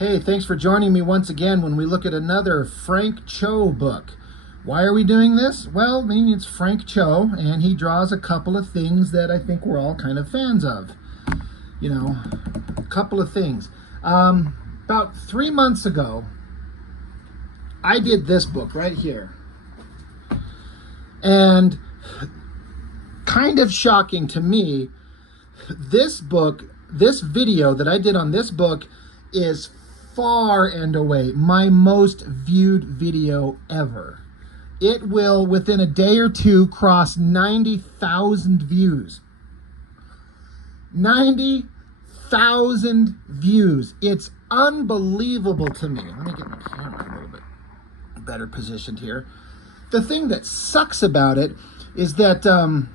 Hey, thanks for joining me once again when we look at another Frank Cho book. Why are we doing this? Well, I mean, it's Frank Cho, and he draws a couple of things that I think we're all kind of fans of. You know, a couple of things. About 3 months ago, I did this book right here. And kind of shocking to me, this video that I did on this book is far and away my most viewed video ever. It will, within a day or two, cross 90,000 views. 90,000 views. It's unbelievable to me. Let me get my camera a little bit better positioned here. The thing that sucks about it is that the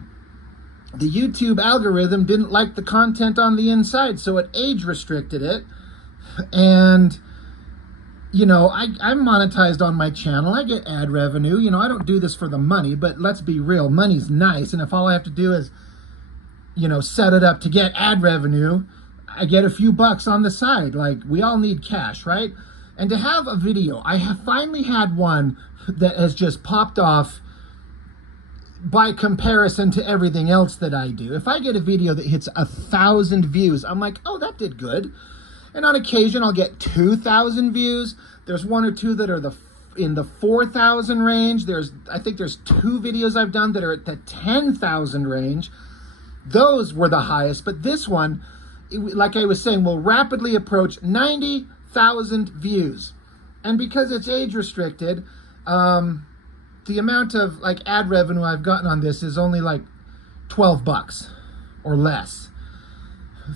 YouTube algorithm didn't like the content on the inside, so it age restricted it. And, you know, I'm monetized on my channel. I get ad revenue. You know, I don't do this for the money, but let's be real. Money's nice. And if all I have to do is, you know, set it up to get ad revenue, I get a few bucks on the side. Like, we all need cash, right? And to have a video, I have finally had one that has just popped off by comparison to everything else that I do. If I get a video that hits 1,000 views, I'm like, oh, that did good. And on occasion, I'll get 2,000 views. There's one or two that are in the 4,000 range. I think there's 2 videos I've done that are at the 10,000 range. Those were the highest, but this one, like I was saying, will rapidly approach 90,000 views. And because it's age restricted, the amount of like ad revenue I've gotten on this is only like 12 bucks or less.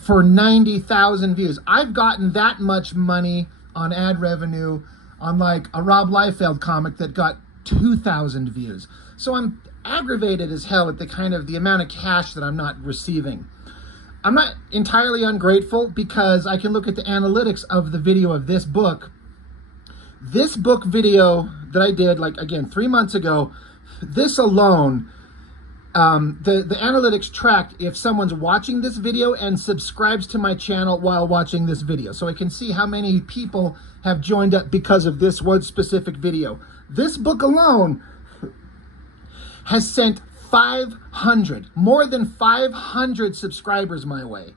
For 90,000 views. I've gotten that much money on ad revenue on like a Rob Liefeld comic that got 2,000 views. So I'm aggravated as hell at the amount of cash that I'm not receiving. I'm not entirely ungrateful because I can look at the analytics of the video of this book. This book video that I did, like again, 3 months ago, this alone, the analytics tracked if someone's watching this video and subscribes to my channel while watching this video. So I can see how many people have joined up because of this one specific video. This book alone has sent more than 500 subscribers my way.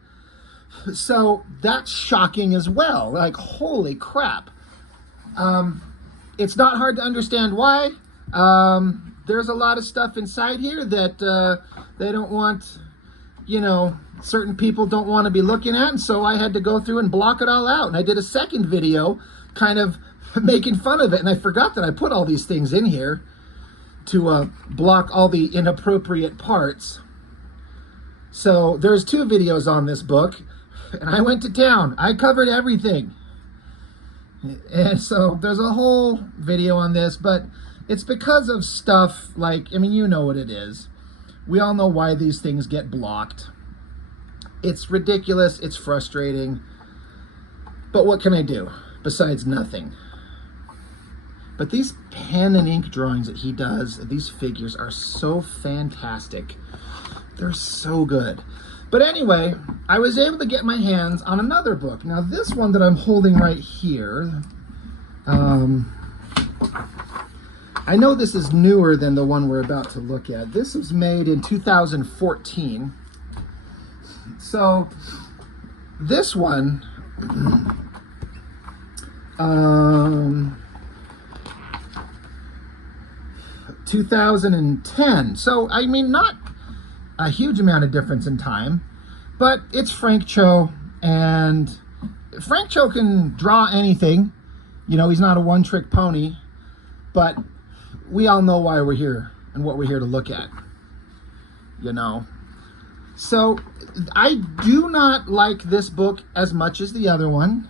So that's shocking as well. Like, holy crap. It's not hard to understand why. There's a lot of stuff inside here that they don't want, you know, certain people don't want to be looking at. And so I had to go through and block it all out. And I did a second video kind of making fun of it. And I forgot that I put all these things in here to block all the inappropriate parts. So there's 2 videos on this book. And I went to town. I covered everything. And so there's a whole video on this, but it's because of stuff like, I mean, you know what it is. We all know why these things get blocked. It's ridiculous. It's frustrating. But what can I do besides nothing? But these pen and ink drawings that he does, these figures are so fantastic. They're so good. But anyway, I was able to get my hands on another book. Now, this one that I'm holding right here, I know this is newer than the one we're about to look at. This was made in 2014. So this one, 2010. So, I mean, not a huge amount of difference in time, but it's Frank Cho, and Frank Cho can draw anything. You know, he's not a one-trick pony, but we all know why we're here and what we're here to look at, you know. So I do not like this book as much as the other one,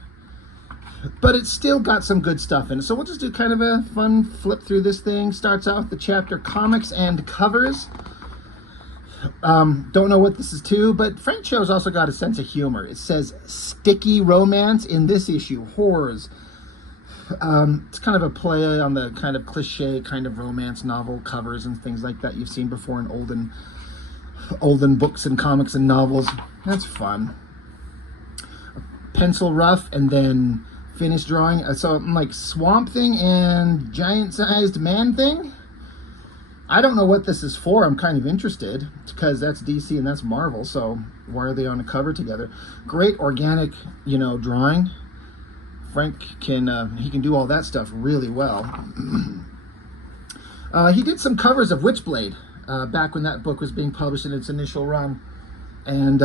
but it's still got some good stuff in it. So we'll just do kind of a fun flip through this thing. Starts out with the chapter Comics and Covers. Don't know what this is to, but Frank Cho's also got a sense of humor. It says sticky romance in this issue, horrors. It's kind of a play on the kind of cliche kind of romance novel covers and things like that you've seen before in olden books and comics and novels. That's fun. Pencil rough and then finished drawing. So I'm like Swamp Thing and giant-sized man thing. I don't know what this is for. I'm kind of interested because that's DC and that's Marvel. So why are they on a cover together? Great organic, drawing. Frank he can do all that stuff really well. He did some covers of Witchblade back when that book was being published in its initial run. And,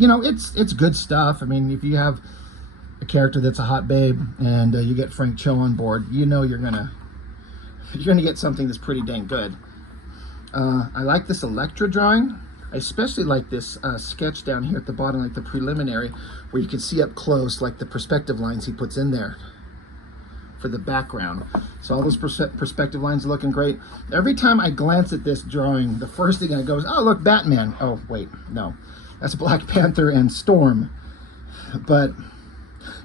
it's good stuff. I mean, if you have a character that's a hot babe and you get Frank Cho on board, you're gonna get something that's pretty dang good. I like this Elektra drawing. I especially like this sketch down here at the bottom, like the preliminary, where you can see up close like the perspective lines he puts in there for the background. So all those perspective lines are looking great. Every time I glance at this drawing, the first thing I go is, oh, look, Batman. Oh, wait, no. That's Black Panther and Storm. But,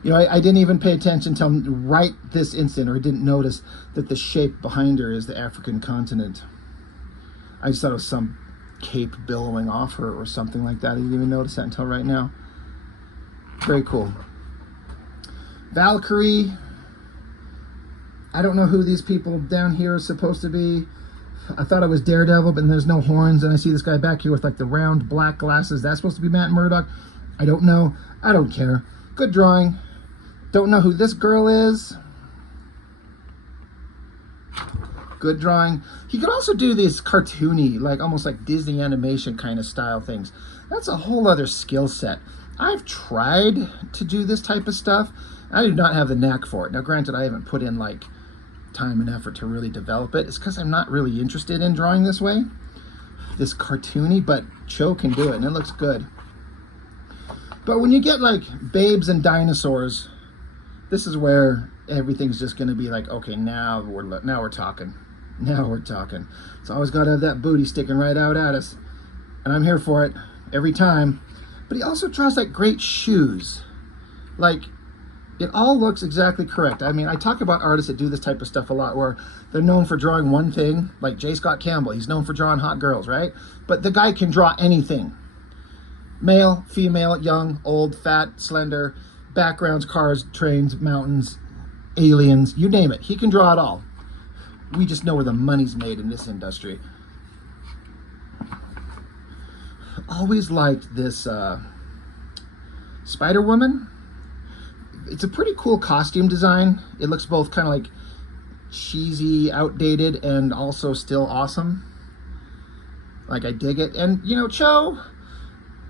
I didn't even pay attention until right this instant, or I didn't notice that the shape behind her is the African continent. I just thought it was some cape billowing off her or something like that. I didn't even notice that until right now. Very cool. Valkyrie. I don't know who these people down here are supposed to be. I thought it was Daredevil, but there's no horns. And I see this guy back here with like the round black glasses. That's supposed to be Matt Murdock. I don't know. I don't care. Good drawing. Don't know who this girl is. Good drawing. He could also do these cartoony, like almost like Disney animation kind of style things. That's a whole other skill set. I've tried to do this type of stuff. I do not have the knack for it. Now, granted, I haven't put in like time and effort to really develop it. It's because I'm not really interested in drawing this way, this cartoony, but Cho can do it and it looks good. But when you get like babes and dinosaurs, this is where everything's just going to be like, okay, now we're talking. Now we're talking. It's always got to have that booty sticking right out at us, and I'm here for it every time. But he also draws like great shoes. Like, it all looks exactly correct. I mean, I talk about artists that do this type of stuff a lot, where they're known for drawing one thing, like J. Scott Campbell. He's known for drawing hot girls, right? But the guy can draw anything. Male, female, young, old, fat, slender, backgrounds, cars, trains, mountains, aliens, you name it. He can draw it all. We just know where the money's made in this industry. Always liked this Spider-Woman. It's a pretty cool costume design. It looks both kind of like cheesy, outdated, and also still awesome. Like, I dig it. And, Cho,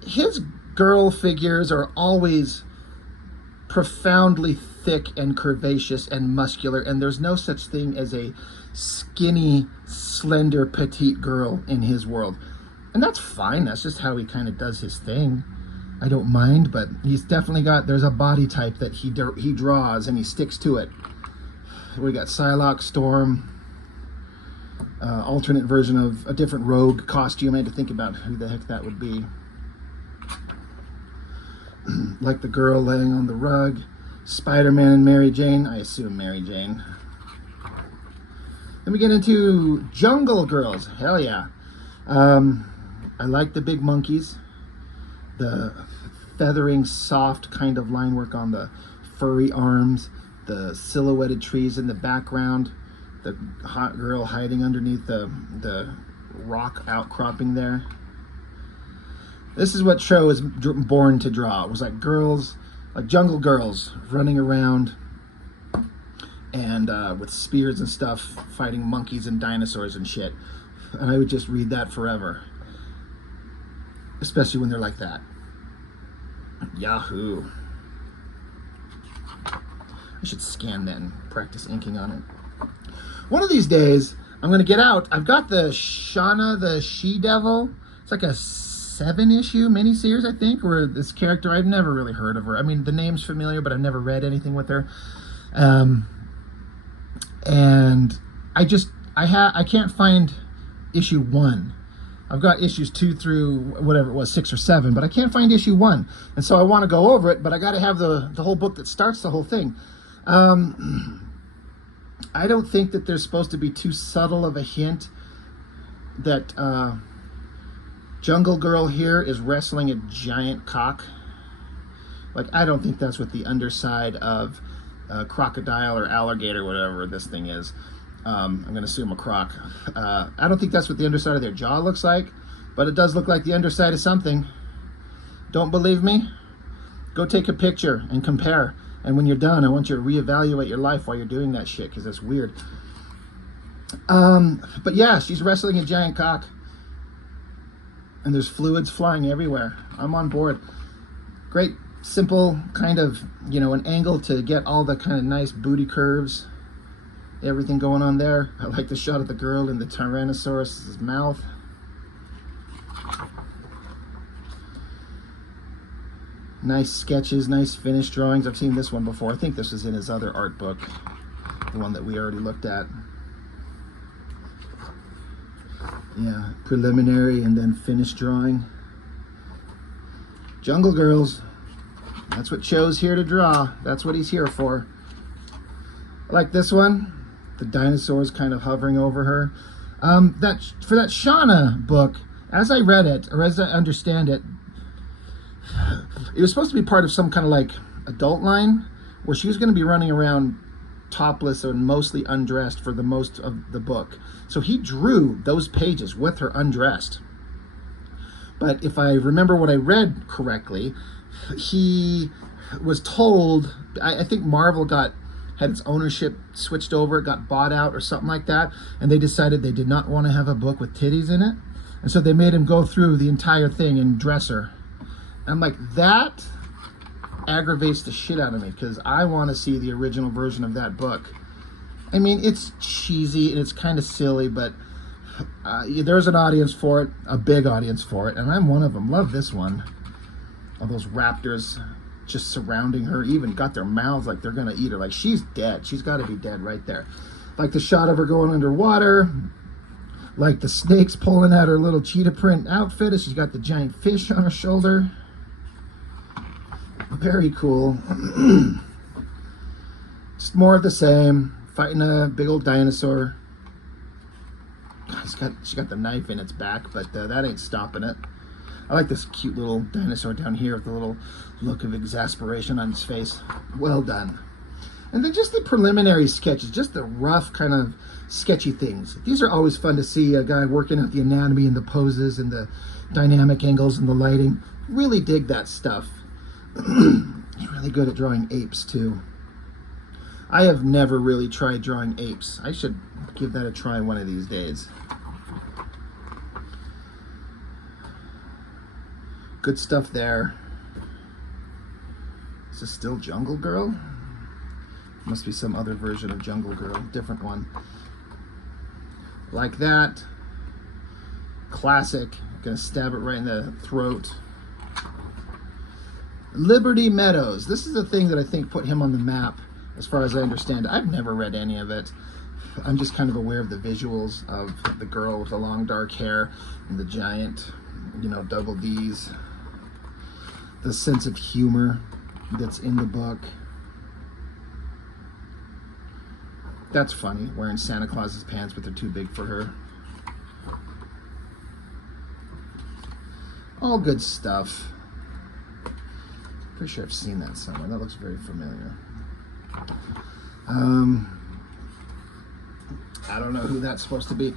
his girl figures are always profoundly thick and curvaceous and muscular, and there's no such thing as a skinny, slender, petite girl in his world. And that's fine. That's just how he kind of does his thing. I don't mind, but he's definitely there's a body type that he draws and he sticks to it. We got Psylocke, Storm, alternate version of a different rogue costume. I had to think about who the heck that would be. Like the girl laying on the rug. Spider-Man and Mary Jane. I assume Mary Jane. Then we get into Jungle Girls. Hell yeah. I like the big monkeys. The feathering, soft kind of line work on the furry arms. The silhouetted trees in the background. The hot girl hiding underneath the rock outcropping there. This is what Cho was born to draw. It was like girls, like jungle girls running around and with spears and stuff, fighting monkeys and dinosaurs and shit. And I would just read that forever. Especially when they're like that. Yahoo. I should scan that and practice inking on it. One of these days, I'm going to get out. I've got the Shauna the She-Devil. It's like a 7-issue miniseries, I think, where this character, I've never really heard of her. I mean, the name's familiar, but I've never read anything with her. And I can't find issue 1. I've got issues 2 through whatever it was, 6 or 7, but I can't find issue 1. And so I want to go over it, but I got to have the whole book that starts the whole thing. I don't think that there's supposed to be too subtle of a hint that Jungle Girl here is wrestling a giant cock. Like, I don't think that's what the underside of crocodile or alligator, whatever this thing is. I'm going to assume a croc. I don't think that's what the underside of their jaw looks like, but it does look like the underside of something. Don't believe me? Go take a picture and compare. And when you're done, I want you to reevaluate your life while you're doing that shit, because that's weird. But yeah, she's wrestling a giant cock. And there's fluids flying everywhere. I'm on board. Great, simple kind of, an angle to get all the kind of nice booty curves. Everything going on there. I like the shot of the girl in the Tyrannosaurus's mouth. Nice sketches, nice finished drawings. I've seen this one before. I think this was in his other art book, the one that we already looked at. Yeah, preliminary and then finished drawing. Jungle Girls. That's what CHO's here to draw. That's what he's here for. I like this one. The dinosaurs kind of hovering over her. For that Shauna book, as I read it, or as I understand it, it was supposed to be part of some kind of like adult line where she was going to be running around topless and mostly undressed for the most of the book. So he drew those pages with her undressed. But if I remember what I read correctly, he was told, I think Marvel had its ownership switched over, it got bought out or something like that, and they decided they did not want to have a book with titties in it. And so they made him go through the entire thing and dress her. I'm like, that aggravates the shit out of me, because I want to see the original version of that book. I mean, it's cheesy and it's kind of silly, but there's an audience for it, a big audience for it, and I'm one of them. Love this one. All those raptors just surrounding her, even got their mouths like they're gonna eat her. Like, she's dead. She's got to be dead right there. Like the shot of her going underwater, like the snakes pulling at her little cheetah print outfit as she's got the giant fish on her shoulder. Very cool. Just more of the same. Fighting a big old dinosaur. She got the knife in its back, but that ain't stopping it. I like this cute little dinosaur down here with the little look of exasperation on his face. Well done. And then just the preliminary sketches, just the rough kind of sketchy things. These are always fun to see, a guy working out the anatomy and the poses and the dynamic angles and the lighting. Really dig that stuff. He's really good at drawing apes too. I have never really tried drawing apes. I should give that a try one of these days. Good stuff there. Is this still Jungle Girl? Must be some other version of Jungle Girl, different one. Like that. Classic. Gonna stab it right in the throat. Liberty Meadows. This is the thing that I think put him on the map, as far as I understand. I've never read any of it. I'm just kind of aware of the visuals of the girl with the long dark hair and the giant, double D's. The sense of humor that's in the book. That's funny, wearing Santa Claus's pants, but they're too big for her. All good stuff. Pretty sure I've seen that somewhere. That looks very familiar. I don't know who that's supposed to be.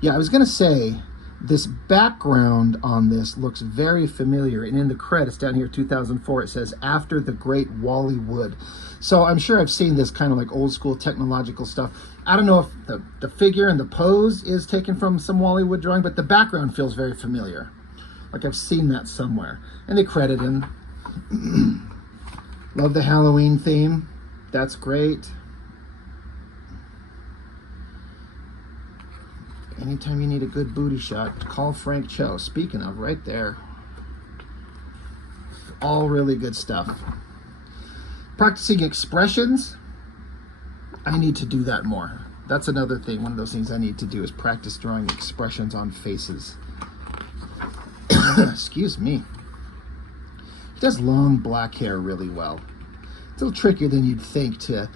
Yeah, I was going to say, this background on this looks very familiar. And in the credits down here, 2004, it says, after the great Wally Wood. So I'm sure I've seen this kind of like old school technological stuff. I don't know if the figure and the pose is taken from some Wally Wood drawing, but the background feels very familiar. Like I've seen that somewhere. And they credit him. Love the Halloween theme. That's great. Anytime you need a good booty shot, call Frank CHO. Speaking of, right there. All really good stuff. Practicing expressions. I need to do that more. That's another thing. One of those things I need to do is practice drawing expressions on faces. Excuse me. He does long black hair really well. It's a little trickier than you'd think to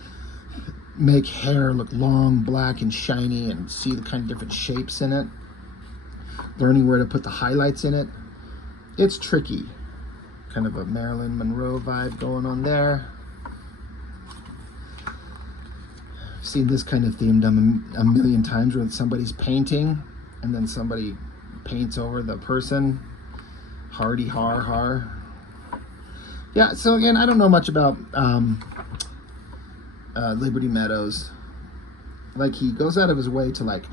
make hair look long, black, and shiny and see the kind of different shapes in it. Learning where to put the highlights in it. It's tricky. kind of a Marilyn Monroe vibe going on there. I've seen this kind of theme done a million times where somebody's painting and then somebody paints over the person. Hardy har har. Yeah, so again, I don't know much about Liberty Meadows. Like, he goes out of his way to like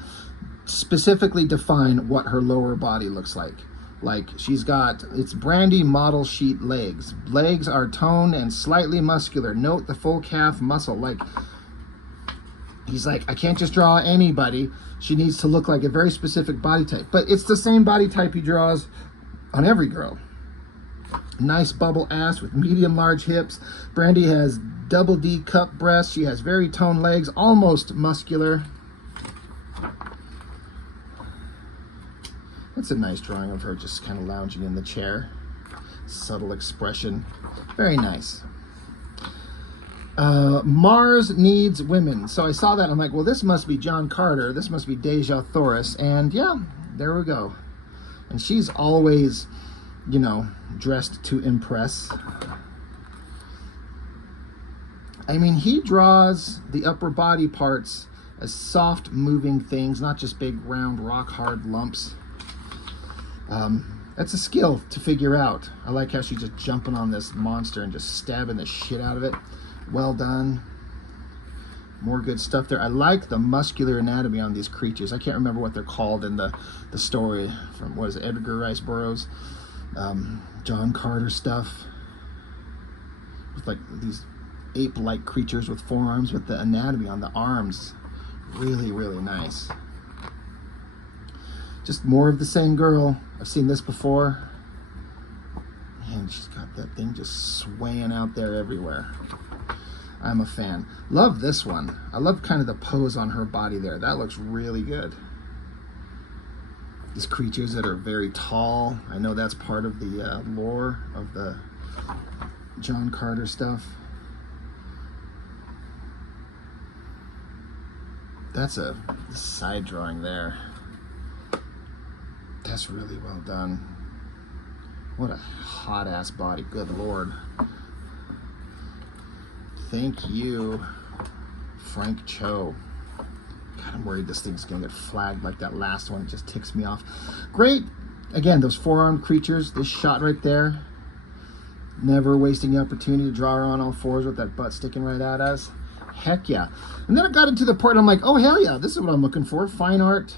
specifically define what her lower body looks like. Like, she's got, it's Brandy model sheet legs. Legs are toned and slightly muscular. Note the full calf muscle. Like, he's like, I can't just draw anybody. She needs to look like a very specific body type. But it's the same body type he draws on every girl. Nice bubble ass with medium large hips. Brandy has double D cup breasts. She has very toned legs, almost muscular. That's a nice drawing of her just kind of lounging in the chair. Subtle expression. Very nice. Mars Needs Women. So I saw that. I'm like, well, this must be John Carter. This must be Deja Thoris. And yeah, there we go. And she's always, you know, dressed to impress. I mean, he draws the upper body parts as soft moving things, not just big round rock hard lumps. That's a skill to figure out. I like how she's just jumping on this monster and just stabbing the shit out of it. Well done. More good stuff there. I like the muscular anatomy on these creatures. I can't remember what they're called in the story from, what is it, Edgar Rice Burroughs, John Carter stuff. With like these ape-like creatures with forearms, with the anatomy on the arms. Really, really nice. Just more of the same girl. I've seen this before. Man, she's got that thing just swaying out there everywhere. I'm a fan. Love this one. I love kind of the pose on her body there. That looks really good. These creatures that are very tall. I know that's part of the lore of the John Carter stuff. That's a side drawing there. That's really well done. What a hot ass body. Good Lord. Thank you, Frank CHO. God, I'm worried this thing's gonna get flagged like that last one. It just ticks me off. Great. Again, those four-armed creatures, this shot right there. Never wasting the opportunity to draw her on all fours with that butt sticking right at us. Heck yeah. And then I got into the part, I'm like, oh, hell yeah, this is what I'm looking for. Fine art.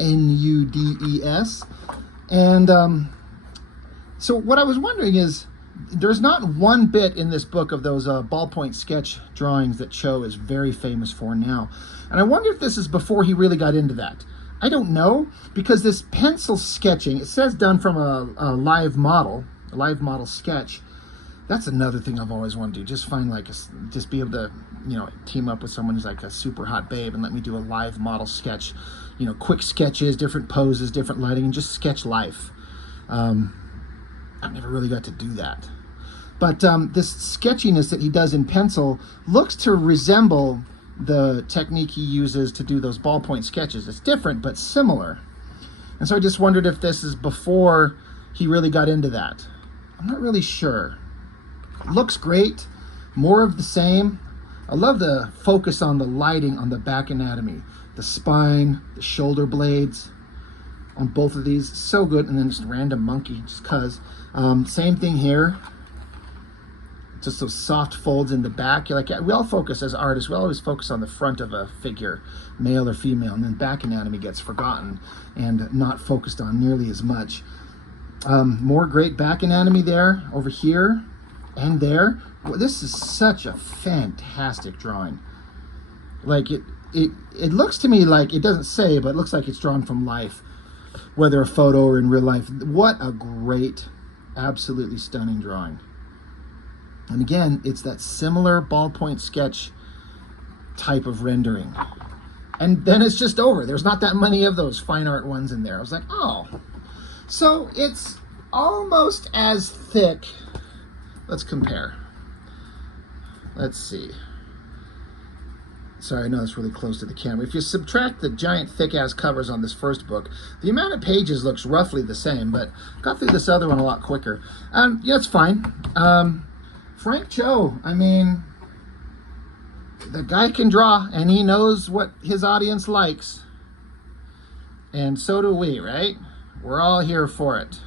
Nudes. And so what I was wondering is, there's not one bit in this book of those ballpoint sketch drawings that CHO is very famous for now. And I wonder if this is before he really got into that. I don't know, because this pencil sketching, it says done from a live model sketch. That's another thing I've always wanted to do. Just find like, just be able to, you know, team up with someone who's like a super hot babe and let me do a live model sketch. You know, quick sketches, different poses, different lighting, and just sketch life. I've never really got to do that. But this sketchiness that he does in pencil looks to resemble the technique he uses to do those ballpoint sketches. It's different, but similar. And so I just wondered if this is before he really got into that. I'm not really sure. Looks great. More of the same. I love the focus on the lighting on the back anatomy. The spine, the shoulder blades on both of these. So good. And then just random monkey, just cause. Same thing here. Just those soft folds in the back. You're like, we all focus as artists, we always focus on the front of a figure, male or female, and then back anatomy gets forgotten and not focused on nearly as much. More great back anatomy there, over here, and there. Well, this is such a fantastic drawing. Like, it looks to me like, it doesn't say, but it looks like it's drawn from life, whether a photo or in real life. What a great, absolutely stunning drawing. And again, it's that similar ballpoint sketch type of rendering. And then it's just over. There's not that many of those fine art ones in there. I was like, oh. So it's almost as thick. Let's compare. Let's see. sorry, I know it's really close to the camera. If you subtract the giant thick-ass covers on this first book, the amount of pages looks roughly the same, but got through this other one a lot quicker. Yeah, it's fine. Frank Cho, I mean, the guy can draw, and he knows what his audience likes. And so do we, right? We're all here for it.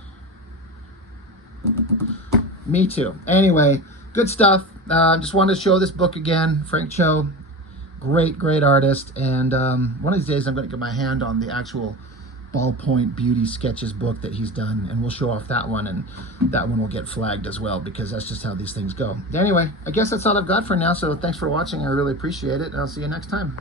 Me too. Anyway, good stuff. Just wanted to show this book again. Frank Cho, great artist. And one of these days I'm going to get my hand on the actual ballpoint beauty sketches book that he's done, and we'll show off that one, and that one will get flagged as well, because that's just how these things go. Anyway, I guess that's all I've got for now, so thanks for watching. I really appreciate it, and I'll see you next time.